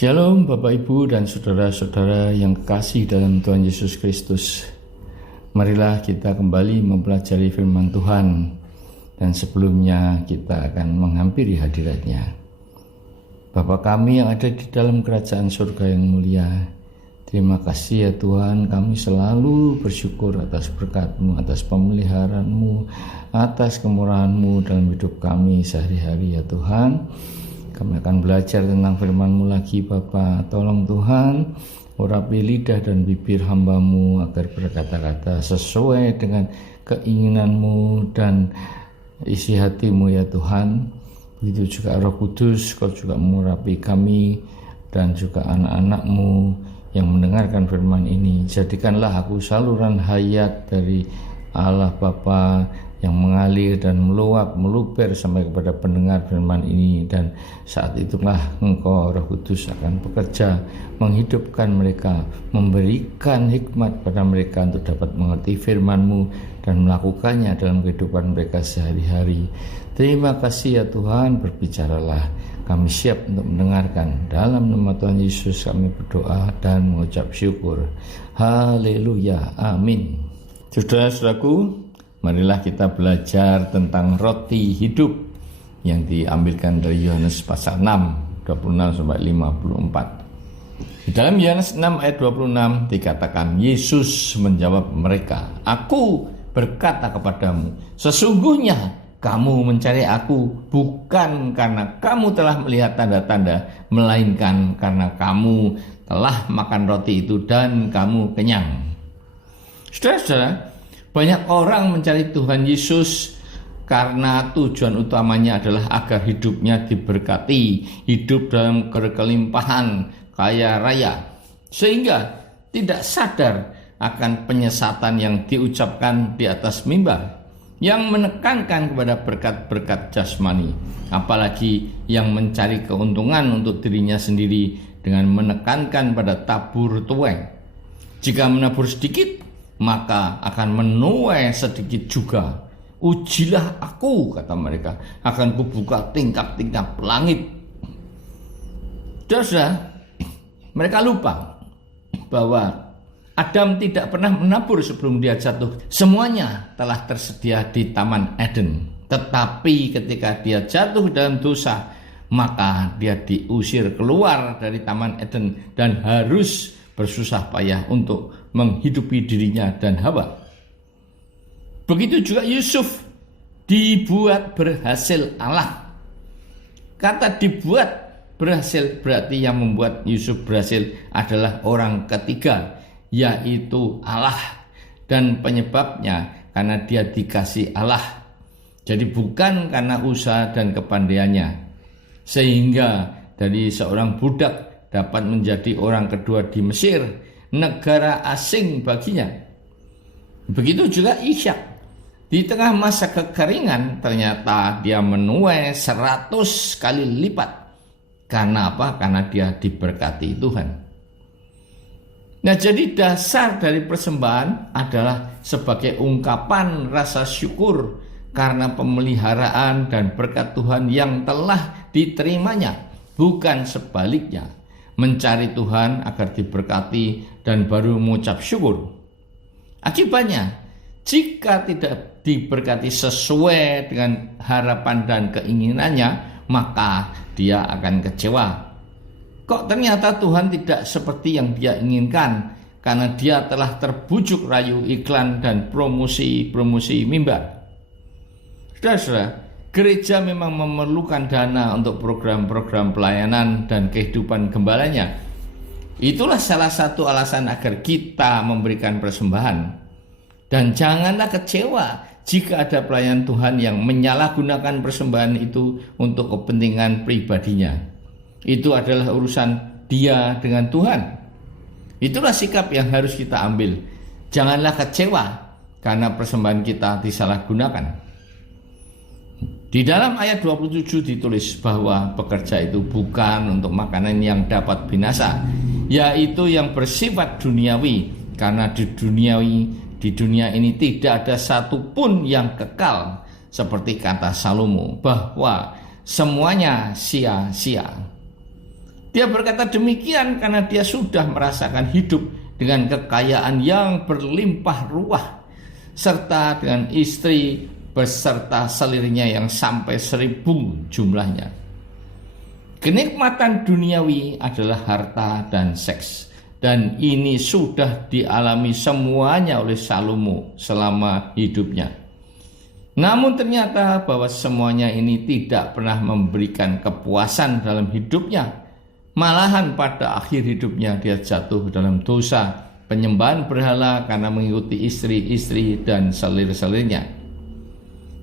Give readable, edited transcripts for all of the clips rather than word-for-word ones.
Shalom Bapak Ibu dan saudara-saudara yang kekasih dalam Tuhan Yesus Kristus. Marilah kita kembali mempelajari firman Tuhan, dan sebelumnya kita akan menghampiri hadirat-Nya. Bapa kami yang ada di dalam kerajaan surga yang mulia, terima kasih ya Tuhan, kami selalu bersyukur atas berkat-Mu, atas pemeliharaan-Mu, atas kemurahan-Mu dalam hidup kami sehari-hari ya Tuhan. Kami akan belajar tentang firman-Mu lagi Bapa. Tolong Tuhan, urapi lidah dan bibir hamba-Mu agar berkata-kata sesuai dengan keinginan-Mu dan isi hati-Mu ya Tuhan. Begitu juga Roh Kudus, Kau juga mengurapi kami dan juga anak-anak-Mu yang mendengarkan firman ini. Jadikanlah aku saluran hayat dari Allah Bapa yang mengalir dan meluap, meluber sampai kepada pendengar firman ini, dan saat itulah Engkau Roh Kudus akan bekerja menghidupkan mereka, memberikan hikmat pada mereka untuk dapat mengerti firman-Mu dan melakukannya dalam kehidupan mereka sehari-hari. Terima kasih ya Tuhan, berbicaralah, kami siap untuk mendengarkan. Dalam nama Tuhan Yesus kami berdoa dan mengucap syukur. Haleluya, amin. Saudara-saudaraku, marilah kita belajar tentang roti hidup yang diambilkan dari Yohanes pasal 6, 26 sampai 54. Di dalam Yohanes 6 ayat 26 dikatakan, Yesus menjawab mereka, Aku berkata kepadamu, sesungguhnya kamu mencari aku bukan karena kamu telah melihat tanda-tanda, melainkan karena kamu telah makan roti itu dan kamu kenyang. Saudara-saudara, banyak orang mencari Tuhan Yesus karena tujuan utamanya adalah agar hidupnya diberkati, hidup dalam kelimpahan, kaya raya, sehingga tidak sadar akan penyesatan yang diucapkan di atas mimbar yang menekankan kepada berkat-berkat jasmani, apalagi yang mencari keuntungan untuk dirinya sendiri dengan menekankan pada tabur tuai. Jika menabur sedikit, maka akan menuai sedikit juga. Ujilah aku, kata mereka, akan kubuka tingkap-tingkap langit. Saudara, mereka lupa bahwa Adam tidak pernah menabur sebelum dia jatuh. Semuanya telah tersedia di Taman Eden. Tetapi ketika dia jatuh dalam dosa, maka dia diusir keluar dari Taman Eden dan harus bersusah payah untuk menghidupi dirinya dan Hawa. Begitu juga Yusuf dibuat berhasil Allah. Kata dibuat berhasil berarti yang membuat Yusuf berhasil adalah orang ketiga, yaitu Allah, dan penyebabnya karena dia dikasih Allah. Jadi bukan karena usaha dan kepandaiannya, sehingga dari seorang budak dapat menjadi orang kedua di Mesir, negara asing baginya. Begitu juga Ishak, di tengah masa kekeringan ternyata dia menuai 100 kali lipat. Karena apa? Karena dia diberkati Tuhan. Nah, jadi dasar dari persembahan adalah sebagai ungkapan rasa syukur karena pemeliharaan dan berkat Tuhan yang telah diterimanya, bukan sebaliknya, mencari Tuhan agar diberkati dan baru mengucap syukur. Akibatnya, jika tidak diberkati sesuai dengan harapan dan keinginannya, maka dia akan kecewa. Kok ternyata Tuhan tidak seperti yang dia inginkan, karena dia telah terbujuk rayu iklan dan promosi mimbar. Saudara, gereja memang memerlukan dana untuk program-program pelayanan dan kehidupan gembalanya. Itulah salah satu alasan agar kita memberikan persembahan. Dan janganlah kecewa jika ada pelayan Tuhan yang menyalahgunakan persembahan itu untuk kepentingan pribadinya. Itu adalah urusan dia dengan Tuhan. Itulah sikap yang harus kita ambil. Janganlah kecewa karena persembahan kita disalahgunakan. Di dalam ayat 27 ditulis bahwa pekerja itu bukan untuk makanan yang dapat binasa, yaitu yang bersifat duniawi, karena di dunia ini tidak ada satupun yang kekal, seperti kata Salomo bahwa semuanya sia-sia. Dia berkata demikian karena dia sudah merasakan hidup dengan kekayaan yang berlimpah ruah, serta dengan istri beserta selirnya yang sampai 1.000 jumlahnya. Kenikmatan duniawi adalah harta dan seks, dan ini sudah dialami semuanya oleh Salomo selama hidupnya. Namun ternyata bahwa semuanya ini tidak pernah memberikan kepuasan dalam hidupnya. Malahan pada akhir hidupnya dia jatuh dalam dosa penyembahan berhala karena mengikuti istri-istri dan selir-selirnya.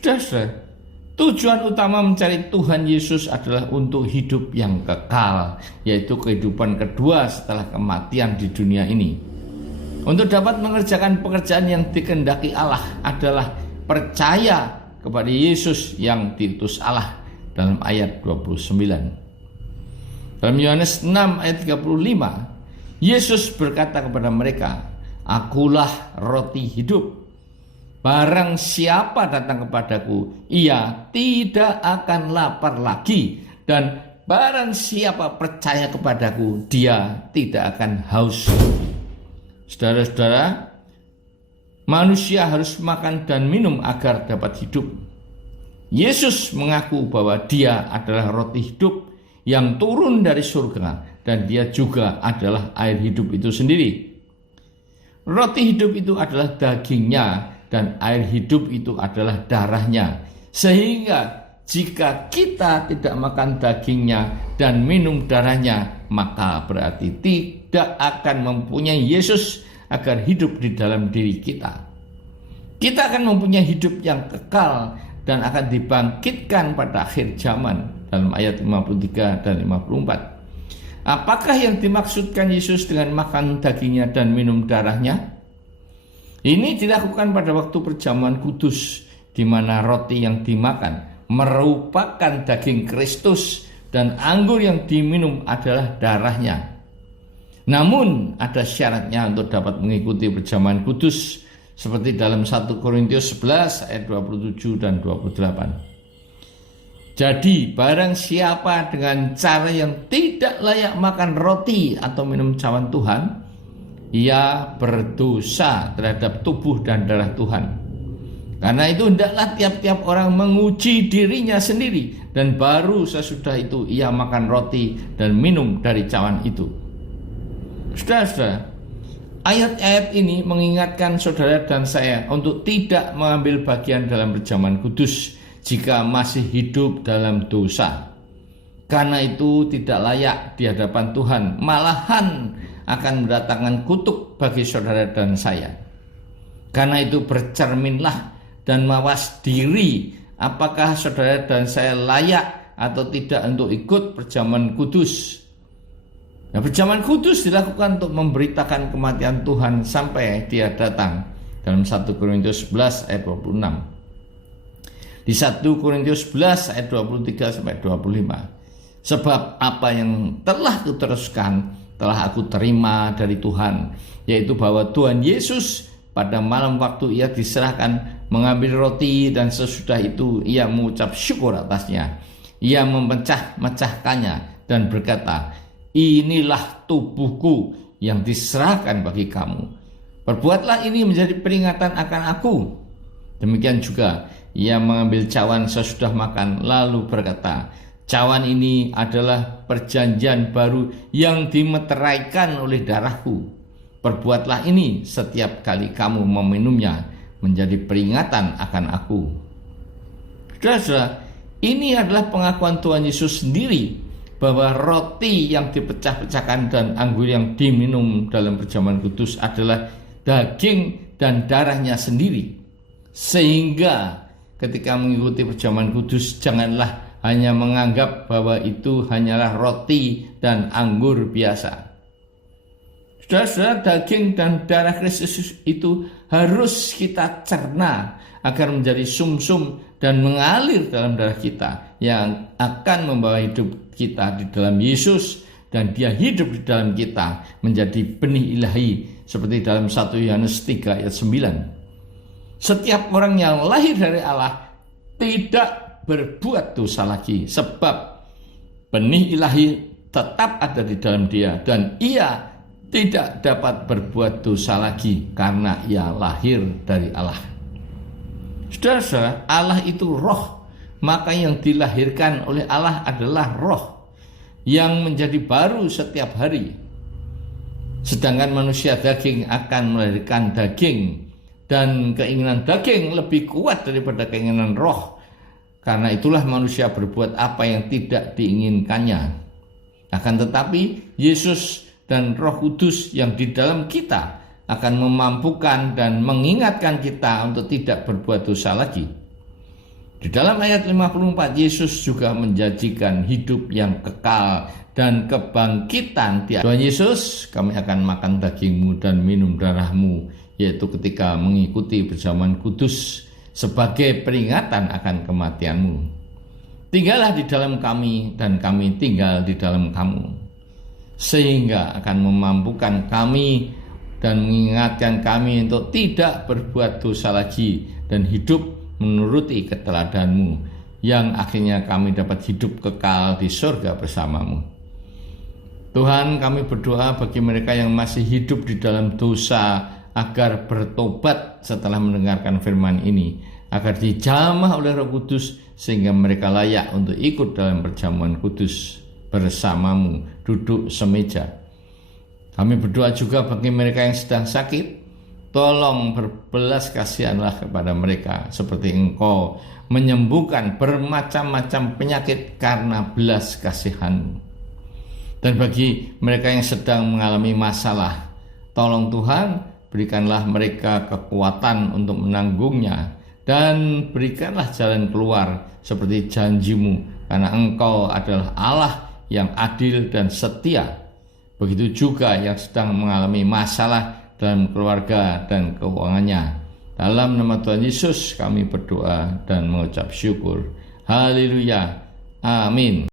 Saudara, tujuan utama mencari Tuhan Yesus adalah untuk hidup yang kekal, yaitu kehidupan kedua setelah kematian di dunia ini. Untuk dapat mengerjakan pekerjaan yang dikehendaki Allah adalah percaya kepada Yesus yang diutus Allah dalam ayat 29. Dalam Yohanes 6 ayat 35, Yesus berkata kepada mereka, "Akulah roti hidup. Barang siapa datang kepadaku, ia tidak akan lapar lagi. Dan barang siapa percaya kepadaku, dia tidak akan haus." Saudara-saudara, manusia harus makan dan minum agar dapat hidup. Yesus mengaku bahwa dia adalah roti hidup yang turun dari surga, dan dia juga adalah air hidup itu sendiri. Roti hidup itu adalah dagingnya, dan air hidup itu adalah darahnya. Sehingga jika kita tidak makan dagingnya dan minum darahnya, maka berarti tidak akan mempunyai Yesus agar hidup di dalam diri kita. Kita akan mempunyai hidup yang kekal dan akan dibangkitkan pada akhir zaman dalam ayat 53 dan 54. Apakah yang dimaksudkan Yesus dengan makan dagingnya dan minum darahnya? Ini dilakukan pada waktu perjamuan kudus, di mana roti yang dimakan merupakan daging Kristus dan anggur yang diminum adalah darahnya. Namun ada syaratnya untuk dapat mengikuti perjamuan kudus, seperti dalam 1 Korintus 11 ayat 27 dan 28. Jadi barang siapa dengan cara yang tidak layak makan roti atau minum cawan Tuhan, ia berdosa terhadap tubuh dan darah Tuhan. Karena itu hendaklah tiap-tiap orang menguji dirinya sendiri, dan baru sesudah itu ia makan roti dan minum dari cawan itu. Saudara-saudara, ayat-ayat ini mengingatkan saudara dan saya untuk tidak mengambil bagian dalam perjamuan kudus jika masih hidup dalam dosa. Karena itu tidak layak di hadapan Tuhan, malahan akan mendatangkan kutuk bagi saudara dan saya. Karena itu bercerminlah dan mawas diri, apakah saudara dan saya layak atau tidak untuk ikut perjamuan kudus. Nah, perjamuan kudus dilakukan untuk memberitakan kematian Tuhan sampai dia datang. Dalam 1 Korintus 11 ayat 26. Di 1 Korintus 11 ayat 23 sampai 25. Sebab apa yang telah kuteruskan telah aku terima dari Tuhan, yaitu bahwa Tuhan Yesus pada malam waktu ia diserahkan mengambil roti, dan sesudah itu ia mengucap syukur atasnya. Ia memecah-mecahkannya dan berkata, "Inilah tubuhku yang diserahkan bagi kamu. Perbuatlah ini menjadi peringatan akan aku." Demikian juga ia mengambil cawan sesudah makan, lalu berkata, "Cawan ini adalah perjanjian baru yang dimeteraikan oleh darahku. Perbuatlah ini setiap kali kamu meminumnya menjadi peringatan akan aku." Saudara, ini adalah pengakuan Tuhan Yesus sendiri bahwa roti yang dipecah-pecahkan dan anggur yang diminum dalam perjamuan kudus adalah daging dan darahnya sendiri. Sehingga ketika mengikuti perjamuan kudus, janganlah hanya menganggap bahwa itu hanyalah roti dan anggur biasa. Saudara-saudara, daging dan darah Kristus itu harus kita cerna agar menjadi sumsum dan mengalir dalam darah kita, yang akan membawa hidup kita di dalam Yesus, dan dia hidup di dalam kita menjadi benih ilahi, seperti dalam 1 Yohanes 3 ayat 9. Setiap orang yang lahir dari Allah tidak berbuat dosa lagi, sebab benih ilahi tetap ada di dalam dia, dan ia tidak dapat berbuat dosa lagi karena ia lahir dari Allah. Saudara, Allah itu roh, maka yang dilahirkan oleh Allah adalah roh yang menjadi baru setiap hari. Sedangkan manusia daging akan melahirkan daging, dan keinginan daging lebih kuat daripada keinginan roh. Karena itulah manusia berbuat apa yang tidak diinginkannya. Akan tetapi Yesus dan Roh Kudus yang di dalam kita akan memampukan dan mengingatkan kita untuk tidak berbuat dosa lagi. Di dalam ayat 54, Yesus juga menjanjikan hidup yang kekal dan kebangkitan. Tuhan Yesus, kami akan makan dagingmu dan minum darahmu, yaitu ketika mengikuti perjamuan kudus sebagai peringatan akan kematianmu. Tinggallah di dalam kami dan kami tinggal di dalam kamu, sehingga akan memampukan kami dan mengingatkan kami untuk tidak berbuat dosa lagi dan hidup menuruti keteladanmu, yang akhirnya kami dapat hidup kekal di surga bersamamu. Tuhan, kami berdoa bagi mereka yang masih hidup di dalam dosa agar bertobat setelah mendengarkan firman ini, agar dijamah oleh Roh Kudus sehingga mereka layak untuk ikut dalam perjamuan kudus bersamamu, duduk semeja. Kami berdoa juga bagi mereka yang sedang sakit, tolong berbelas kasihanlah kepada mereka seperti Engkau menyembuhkan bermacam-macam penyakit karena belas kasihan. Dan bagi mereka yang sedang mengalami masalah, tolong Tuhan berikanlah mereka kekuatan untuk menanggungnya, dan berikanlah jalan keluar seperti janjimu, karena Engkau adalah Allah yang adil dan setia. Begitu juga yang sedang mengalami masalah dalam keluarga dan keuangannya. Dalam nama Tuhan Yesus kami berdoa dan mengucap syukur. Haleluya. Amin.